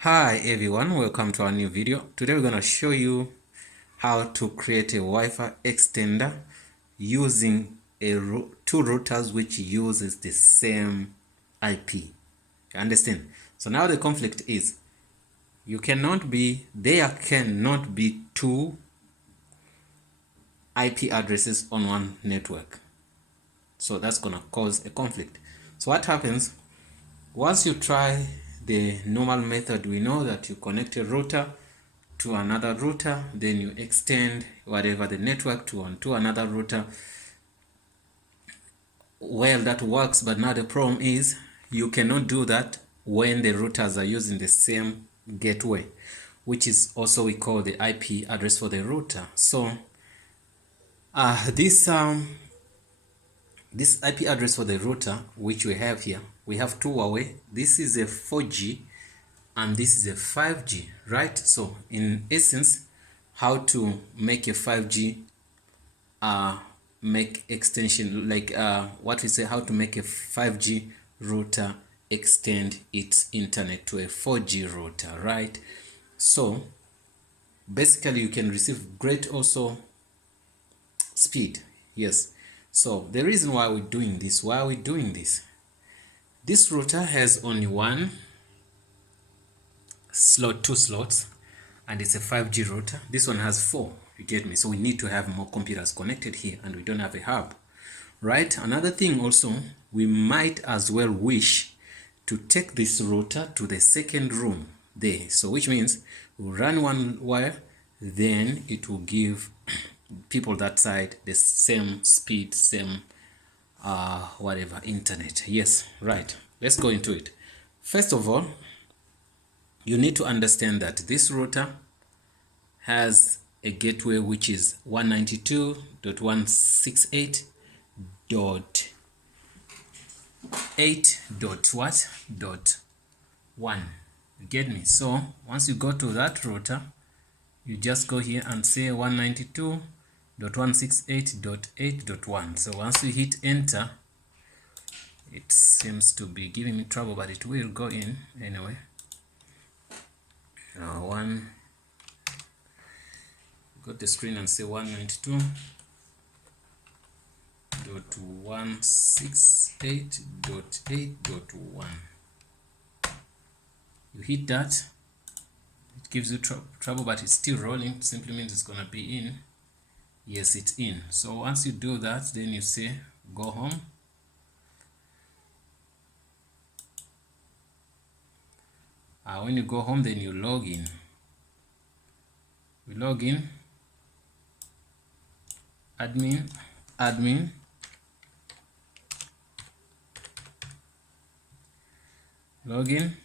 Hi everyone, welcome to our new video. Today we're going to show you how to create a Wi-Fi extender using two routers which uses the same IP. You understand? So now the conflict is there cannot be two IP addresses on one network. So that's going to cause a conflict. So what happens once you try the normal method? We know that you connect a router to another router, then you extend whatever the network to another router. Well, that works, but now the problem is you cannot do that when the routers are using the same gateway, which is also we call the IP address for the router. So this IP address for the router which we have here, we have two Huawei. This is a 4G and this is a 5G, right? So in essence, how to make a 5G make extension, like what we say, how to make a 5G router extend its internet to a 4G router, right? So basically you can receive great also speed. Yes. So the reason why we're doing this, this router has only one slot, two slots, and it's a 5G router. This one has four, you get me? So we need to have more computers connected here, and we don't have a hub, right? Another thing also, we might as well wish to take this router to the second room there. So which means we'll run one wire, then it will give people that side the same speed, same whatever internet. Yes, right. Let's go into it. First of all, you need to understand that this router has a gateway which is 192.168.8.1. You get me? So once you go to that router, you just go here and say 192.168.8.1. So once you hit enter, it seems to be giving me trouble, but it will go in anyway. Go to the screen and say 192.168.8.1. You hit that, it gives you trouble, but it's still rolling. It simply means it's gonna be in. Yes, it's in. So once you do that, then you say go home. When you go home, then you log in. We log in, admin, login.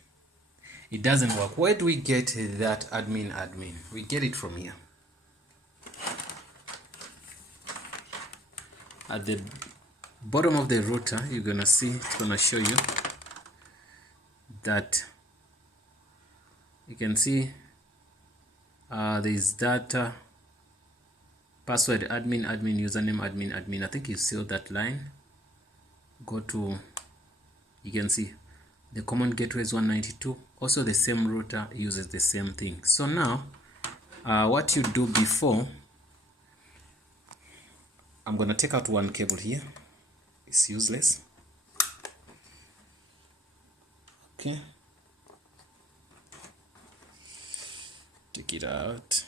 It doesn't work. Where do we get that admin? We get it from here. At the bottom of the router, you're gonna see, it's gonna show you that you can see there's data, password, admin, username, admin. I think you see that line. Go to, you can see the common gateway is 192. Also the same router uses the same thing. So now what you do before, I'm gonna take out one cable here, it's useless. Okay, take it out.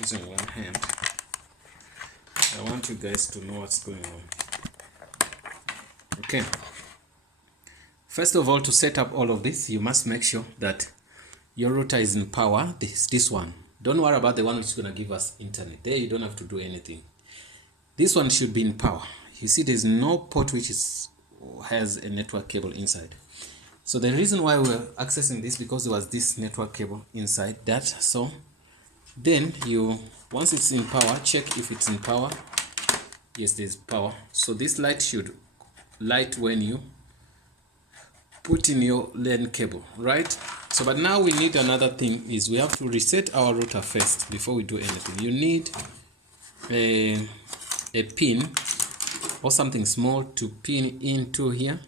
Using one hand, I want you guys to know what's going on. Okay, first of all, to set up all of this, you must make sure that your router is in power. This one, don't worry about the one which is going to give us internet. There you don't have to do anything. This one should be in power. You see there's no port which has a network cable inside. So the reason why we're accessing this, because there was this network cable inside that. So then once it's in power, check if it's in power. Yes, there's power. So this light should light when you put in your LAN cable, right? So but now we need another thing, is we have to reset our router first before we do anything. You need a pin or something small to pin into here,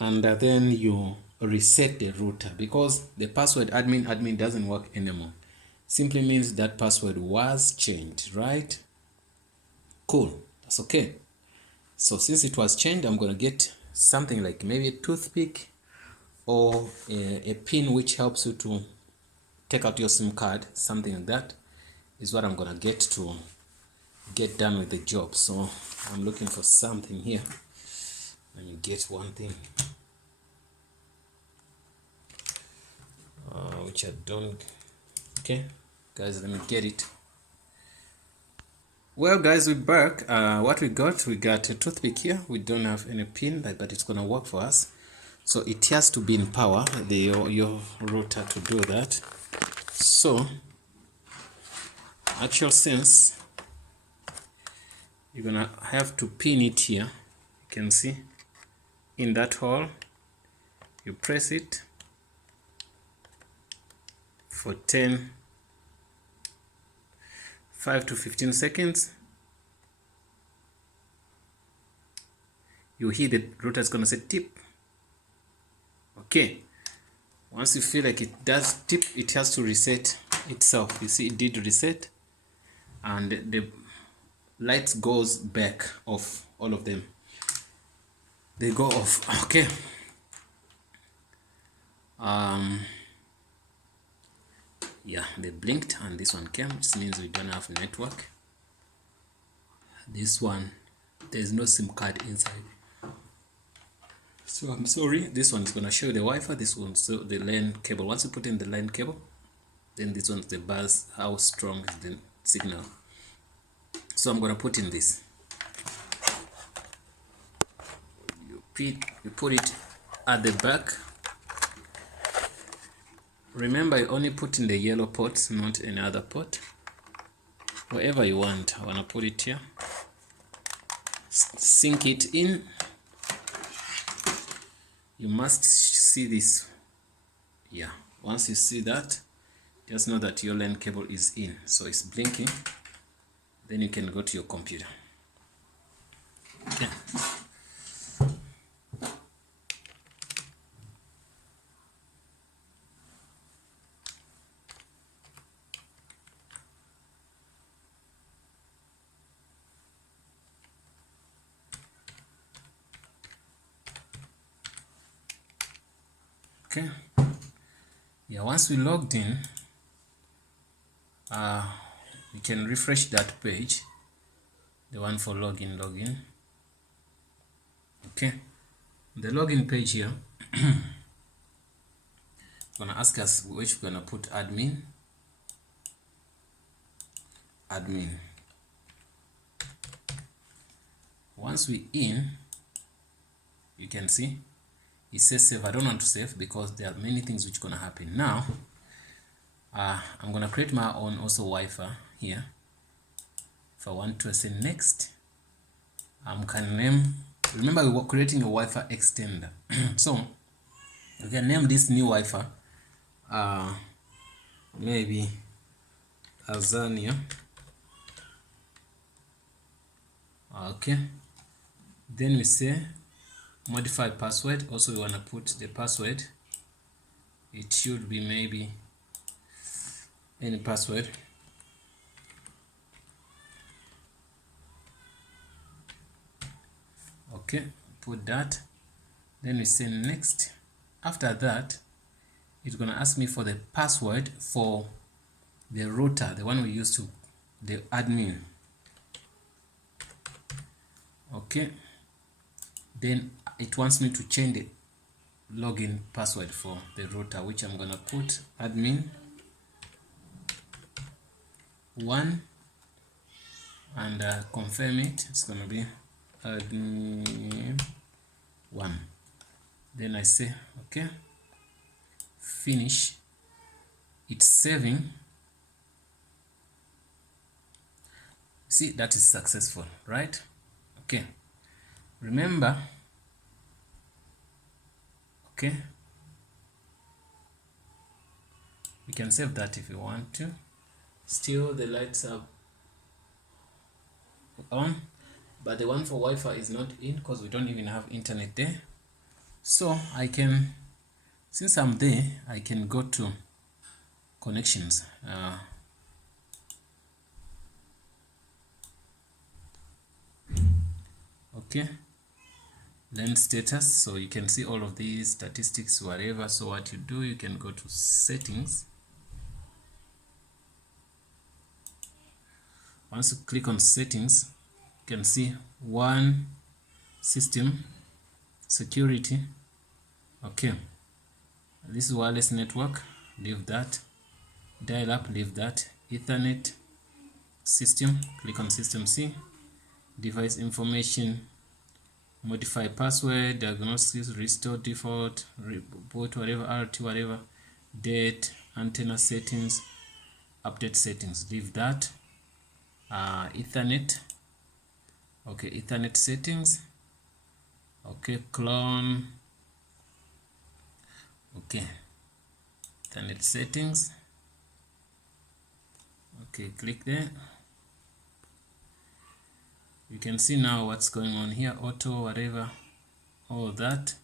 and then you reset the router, because the password admin doesn't work anymore. Simply means that password was changed, right? Cool, that's okay. So since it was changed, I'm gonna get something like maybe a toothpick or a pin which helps you to take out your SIM card. Something like that is what I'm gonna get to get done with the job. So I'm looking for something here. Let me get one thing which I don't. Okay guys, let me get it. Well guys, we're back. What we got a toothpick here. We don't have any pin, but it's gonna work for us. So it has to be in power, your router, to do that. So actual sense, you're gonna have to pin it here. You can see in that hole. You press it for 5 to 15 seconds. You hear the router is gonna say tip. Okay, once you feel like it does tip, it has to reset itself. You see, it did reset, and the lights goes back off. All of them, they go off. Okay. Yeah, they blinked and this one came. This means we don't have network. This one, there's no SIM card inside, so I'm sorry. This one is going to show the Wi-Fi. This one's the LAN cable. Once you put in the LAN cable, then this one's the bus, how strong is the signal. So I'm going to put in this. You put it at the back. Remember, you only put in the yellow ports, not any other port. Wherever you want. I want to put it here. Sink it in. You must see this. Yeah, once you see that, just know that your LAN cable is in. So it's blinking. Then you can go to your computer. Okay. Okay, yeah, once we logged in, you can refresh that page, the one for login. Okay, the login page here, gonna ask us which we're gonna put admin. Once we in, you can see it says save. I don't want to save because there are many things which gonna happen now. I'm gonna create my own also Wi-Fi here. If I want to say next, can name. Remember, we were creating a Wi-Fi extender. So you can name this new Wi-Fi maybe Azania. Okay, then we say modify password. Also we want to put the password. It should be maybe any password. Okay, put that. Then we say next. After that, it's gonna ask me for the password for the router, the one we used to, the admin. Okay, then it wants me to change the login password for the router, which I'm gonna put admin 1 and confirm it. It's gonna be admin 1. Then I say okay, finish. It's saving. See, that is successful, right? Okay, remember, okay, We can save that if you want to. Still the lights are on, but the one for Wi-Fi is not in because we don't even have internet there. So I can, since I'm there, I can go to connections. Okay, then status, so you can see all of these statistics, whatever. So what you do, you can go to settings. Once you click on settings, you can see one, system, security. Okay, this is wireless network, leave that. Dial up, leave that. Ethernet, system, click on system C. Device information, modify password, diagnosis, restore default, reboot, whatever, RT, whatever. Date, antenna settings, update settings, leave that. Ethernet, okay, Ethernet settings, okay, clone, okay, Ethernet settings, okay, click there. You can see now what's going on here, auto, whatever, all that.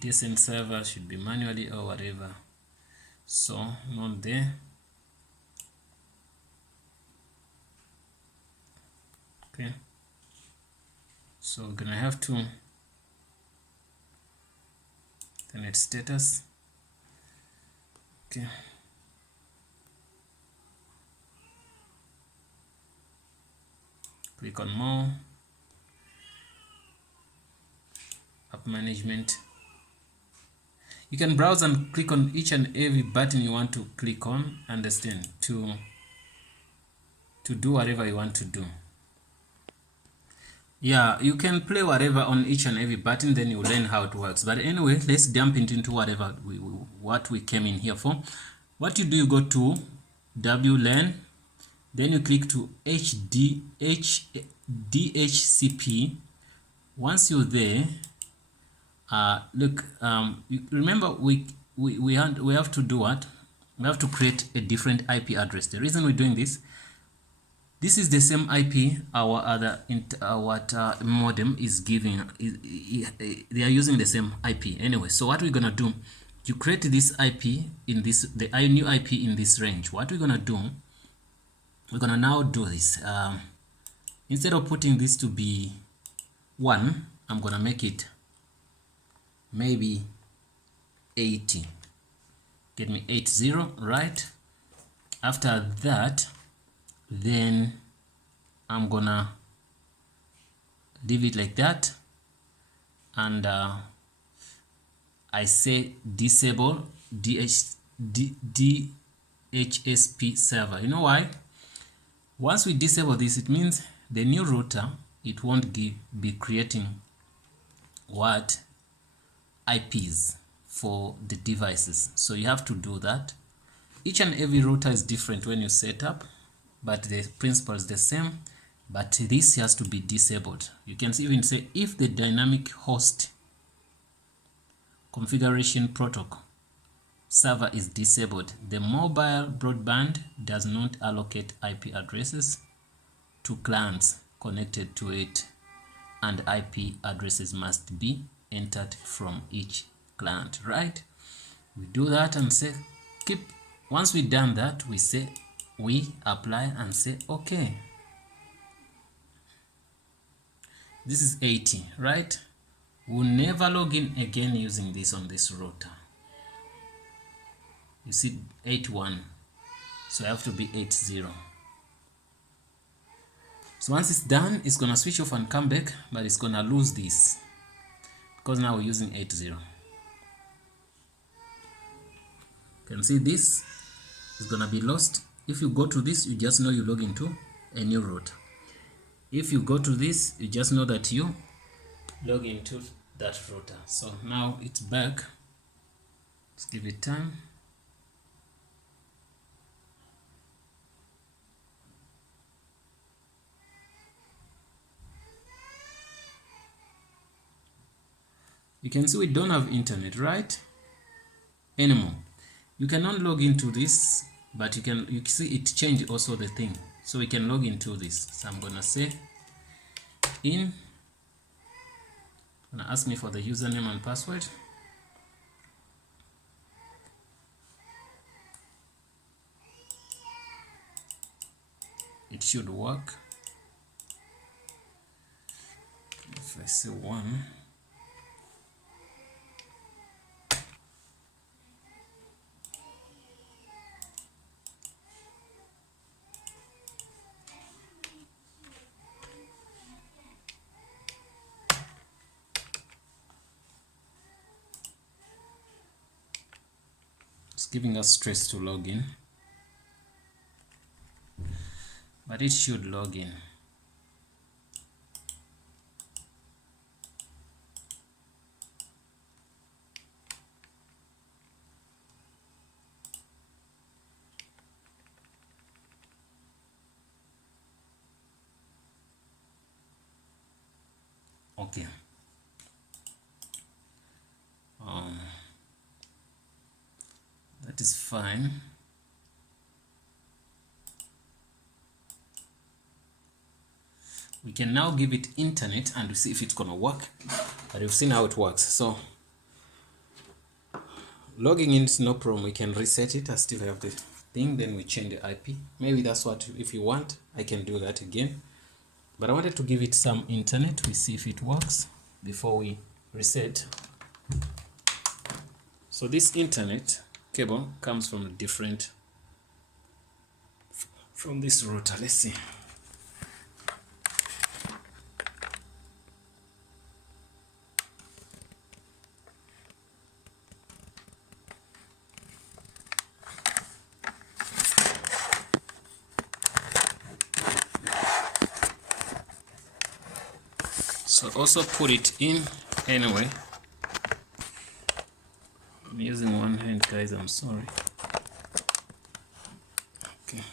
Decent server should be manually or whatever, so not there. Okay, so we're gonna have to Internet status. Okay, click on more, app management. You can browse and click on each and every button you want to click on, understand, to do whatever you want to do. Yeah, you can play whatever on each and every button, then you learn how it works. But anyway, let's jump into whatever what we came in here for. What you do, you go to WLAN, then you click to DHCP. Once you're there, look, you remember we have to do what? We have to create a different IP address. The reason we're doing this is the same IP our other modem is giving. They are using the same IP anyway. So what we're gonna do, you create this IP in this, the new IP in this range. What we're gonna do, we're gonna now do this. Instead of putting this to be 1, I'm gonna make it maybe 80. Get me 80, right? After that, then I'm gonna leave it like that, and I say disable DHCP server. You know why? Once we disable this, it means the new router, it won't be creating what IPs for the devices. So you have to do that. Each and every router is different when you set up, but the principle is the same, but this has to be disabled. You can even say if the dynamic host configuration protocol server is disabled, the mobile broadband does not allocate IP addresses to clients connected to it, and IP addresses must be entered from each client, right? We do that and say keep. Once we've done that, we say we apply and say okay. This is 80, right? We'll never log in again using this on this router. You see 81, so I have to be 80. So once it's done, it's gonna switch off and come back, but it's gonna lose this because now we're using 80. You can see this is gonna be lost. If you go to this, you just know you log into a new router. If you go to this, you just know that you log into that router. So now it's back. Let's give it time. You can see we don't have internet, right? Anymore. You cannot log into this, but you can see it changed also the thing. So we can log into this. So I'm gonna say in, gonna ask me for the username and password. It should work. If I say 1, it's giving us stress to log in, but it should log in. Okay. That is fine. We can now give it internet and we see if it's gonna work. But you've seen how it works. So logging in is no problem. We can reset it. I still have the thing. Then we change the IP. Maybe that's what, if you want, I can do that again. But I wanted to give it some internet. We see if it works before we reset. So this internet cable comes from different, from this router. Let's see. So also put it in anyway. I'm using one hand, guys, I'm sorry. Okay.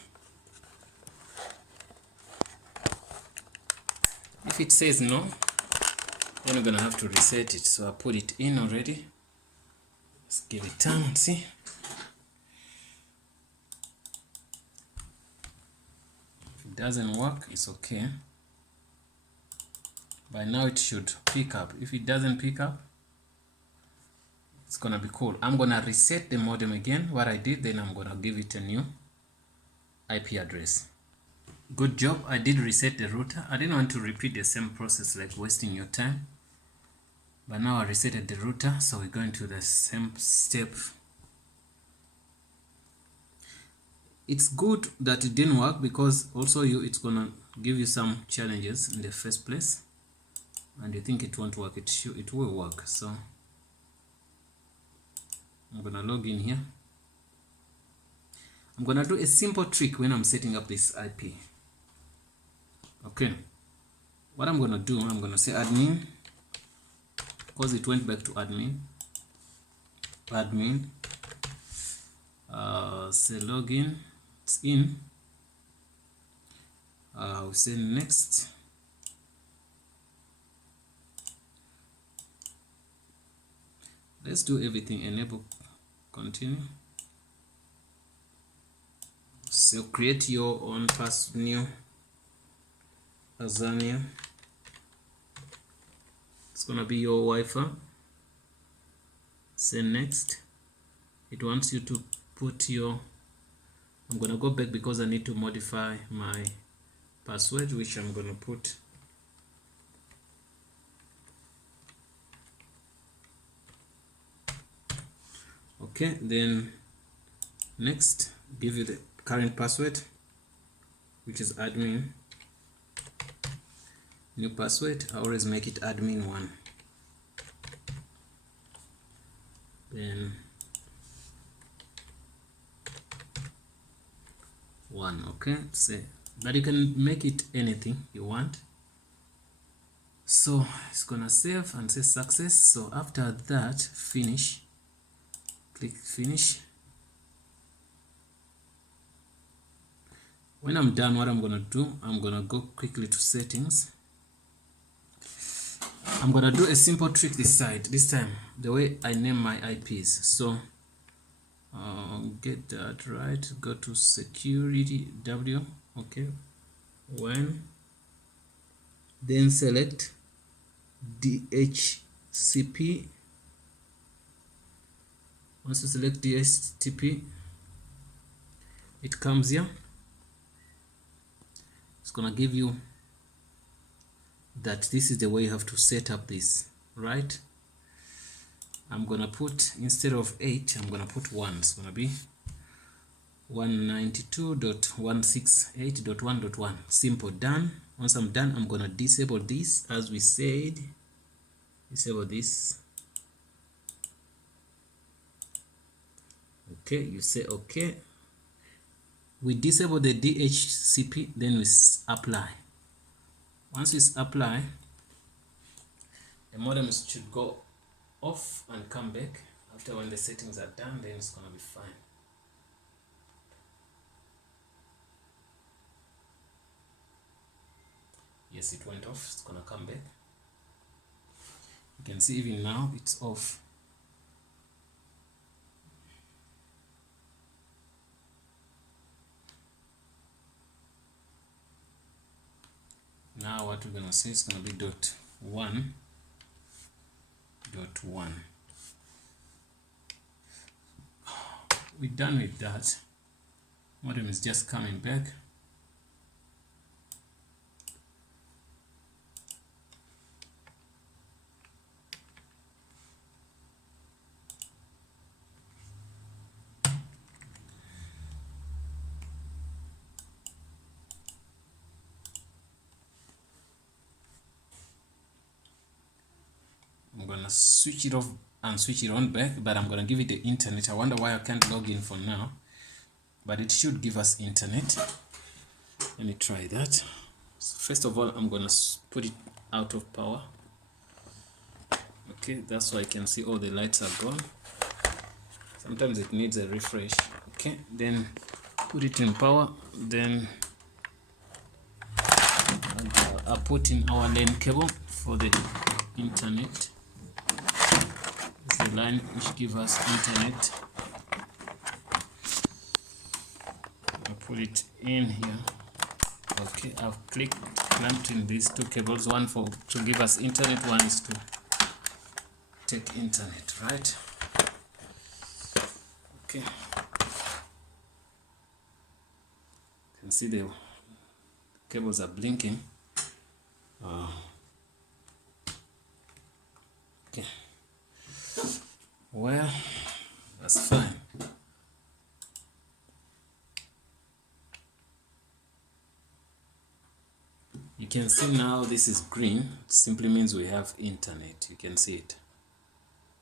If it says no, then we're gonna have to reset it. So I put it in already. Let's give it time and see. If it doesn't work, it's okay. By now it should pick up. If it doesn't pick up, it's gonna be cool. I'm gonna reset the modem again, what I did, then I'm gonna give it a new IP address. Good job, I did reset the router. I didn't want to repeat the same process, like wasting your time. But now I resetted the router, so we're going to the same step. It's good that it didn't work because also it's gonna give you some challenges in the first place. And you think it won't work, it will work. So I'm gonna log in here. I'm gonna do a simple trick when I'm setting up this IP. Okay, what I'm gonna do, I'm gonna say admin, because it went back to admin. Say login, it's in. We'll say next. Let's do everything. Enable, continue. So create your own new lasagna. It's gonna be your Wi-Fi. Say next. It wants you to put your, I'm gonna go back because I need to modify my password, which I'm gonna put okay. Then next, give you the current password, which is admin. New password, I always make it admin1. Then 1. Okay, say, but you can make it anything you want. So it's gonna save and say success. So after that, finish. Click finish. When I'm done, what I'm gonna do, I'm gonna go quickly to settings. I'm gonna do a simple trick this time, the way I name my IPs. So get that right, go to security W, okay, then select DHCP. Once you select DHCP, it comes here. It's gonna give you that this is the way you have to set up this, right? I'm gonna put, instead of 8, I'm gonna put 1. It's gonna be 192.168.1.1. Simple, done. Once I'm done, I'm gonna disable this, as we said. Disable this. Okay, you say okay. We disable the DHCP, then we apply. Once we apply, the modem should go off and come back. After when the settings are done, then it's gonna be fine. Yes, it went off. It's gonna come back. You can see even now it's off. Now what we're gonna say is gonna be .1.1. We're done with that. Modem is just coming back. I'm gonna switch it off and switch it on back, but I'm gonna give it the internet. I wonder why I can't log in for now, but it should give us internet. Let me try that. So first of all, I'm gonna put it out of power. Okay, that's why I can see all the lights are gone. Sometimes it needs a refresh. Okay, then put it in power. Then I put in our LAN cable for the internet. It's the line which gives us internet. I put it in here. Okay, I've clamped in these two cables, one to give us internet, one is to take internet, right? Okay. You can see the cables are blinking. Okay. Well, that's fine. You can see now this is green. It simply means we have internet. You can see it.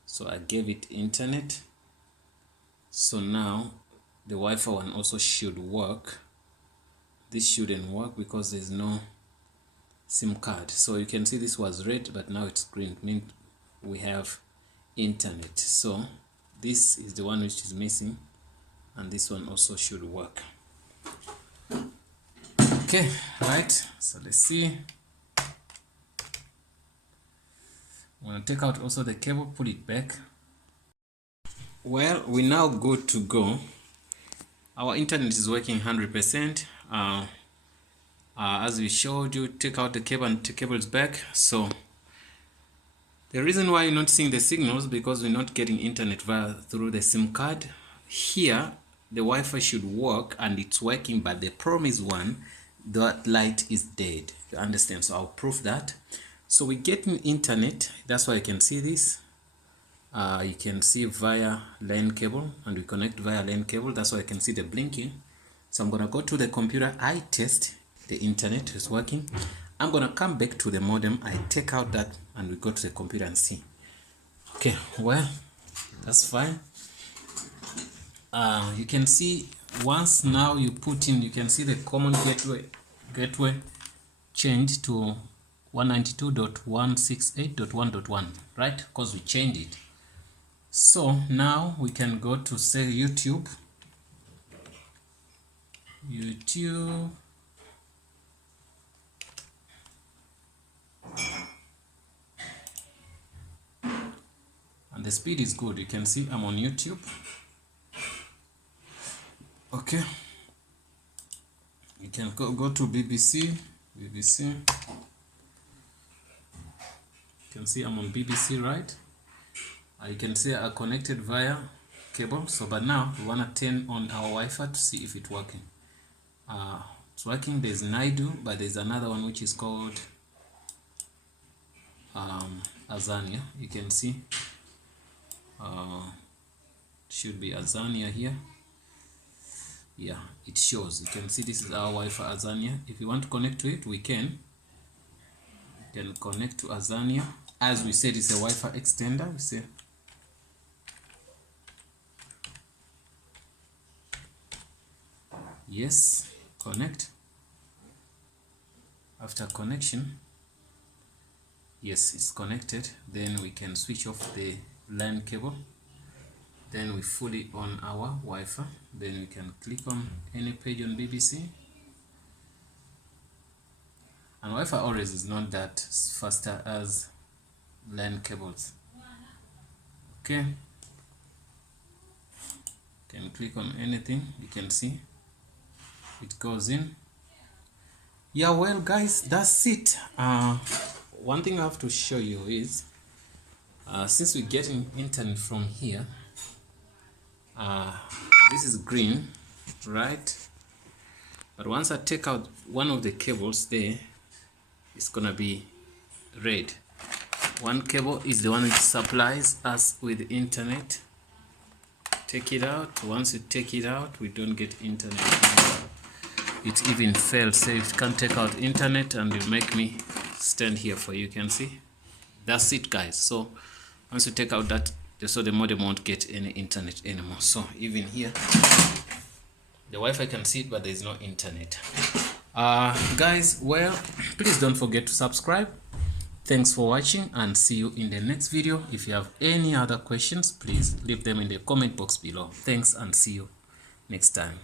So I gave it internet. So now the Wi-Fi one also should work. This shouldn't work because there's no SIM card. So you can see this was red, but now it's green. It means we have internet. So this is the one which is missing, and this one also should work. Okay, right, so let's see. I'm going to take out also the cable, put it back. Well, we're now good to go. Our internet is working 100%. As we showed you, take out the cable and the cable is back. So the reason why you're not seeing the signals because we're not getting internet through the SIM card. Here, the Wi-Fi should work and it's working, but the problem is that light is dead. You understand? So I'll prove that. So we're getting internet. That's why you can see this. You can see via LAN cable, and we connect via LAN cable. That's why I can see the blinking. So I'm gonna go to the computer. I test the internet is working. I'm gonna come back to the modem. I take out that, and we go to the computer and see. Okay, well, that's fine. You can see once now you put in, you can see the common gateway changed to 192.168.1.1, right? Because we changed it. So now we can go to say YouTube. and the speed is good. You can see I'm on YouTube. Okay, you can go to BBC. You can see I'm on BBC, right? You can see I connected via cable. So but now we want to turn on our Wi-Fi to see if it's working. It's working. There's Naidu, but there's another one which is called Azania. You can see should be Azania here. Yeah, it shows. You can see this is our Wi-Fi Azania. If you want to connect to it, we can. You can connect to Azania. As we said, it's a Wi-Fi extender. We say yes, connect. After connection, yes, it's connected. Then we can switch off the LAN cable. Then we fully on our Wi-Fi. Then we can click on any page on BBC. And Wi-Fi always is not that faster as LAN cables. Okay. Can click on anything. You can see it goes in. Yeah, well guys, that's it. One thing I have to show you is since we're getting internet from here, this is green, right? But once I take out one of the cables there, it's gonna be red. One cable is the one which supplies us with internet. Take it out. Once you take it out, we don't get internet. It even failed. Say it can't take out internet, and you make me stand here for you. You can see that's it, guys. So once you take out that, so the modem won't get any internet anymore. So even here the Wi-Fi can see it, but there is no internet. Guys, well, please don't forget to subscribe. Thanks for watching, and see you in the next video. If you have any other questions, please leave them in the comment box below. Thanks, and see you next time.